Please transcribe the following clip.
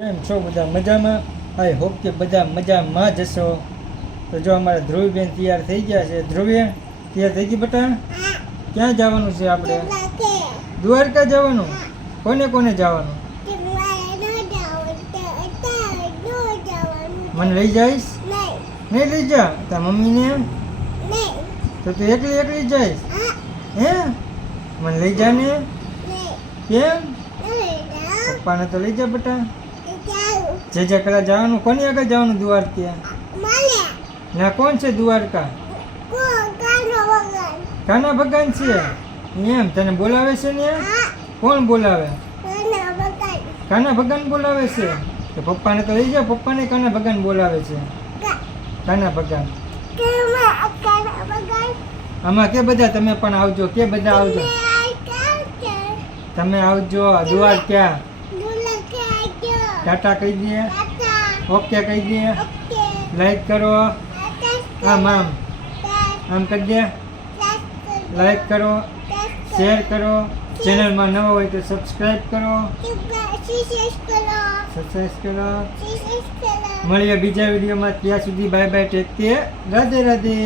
કેમ છો? બધા મજામાં? આઈ હોપ કે બધા મજામાં જ હશો. તો જો અમારા ધ્રુવીબેન તૈયાર થઈ ગયા છે. ધ્રુવી તૈયાર થઈ ગઈ બટા? ક્યાં જવાનું છે આપણે? દ્વારકા જવાનું? કોને કોને જવાનું? મને લઈ જઈશ? નહીં લઈ જા. તાર મમ્મીને? તો તું એકલી એકલી જઈશ? હે? મને લઈ જા ને? કેમ? પપ્પાને તો લઈ જા બટા. જે જે કલા જવાનું કોની આગળ જવાનું દ્વારકા? ના કોણ છે દ્વારકા? કાના ભગવાન. છે? એમ તને બોલાવે છે ને કોણ બોલાવે? કાના ભગવાન. બોલાવે છે? તો પપ્પાને તો લઈ જાઓ પપ્પાને કાના ભગવાન બોલાવે છે. કાના ભગવાન. આમાં કે બધા તમે પણ આવજો કે બધા આવજો. તમે આવજો દ્વારકા. ટાટા કહી દઈએ. ઓકે કહી દઈએ. લાઈક કરો. આમ આમ. આમ કરી દે લાઈક કરો. શેર કરો. ચેનલમાં નવા હોય તો સબસ્ક્રાઈબ કરો. સબસ્ક્રાઈબ કરો. મળીએ બીજા વિડીયોમાં. ત્યાં સુધી bye bye take care Radhe Radhe.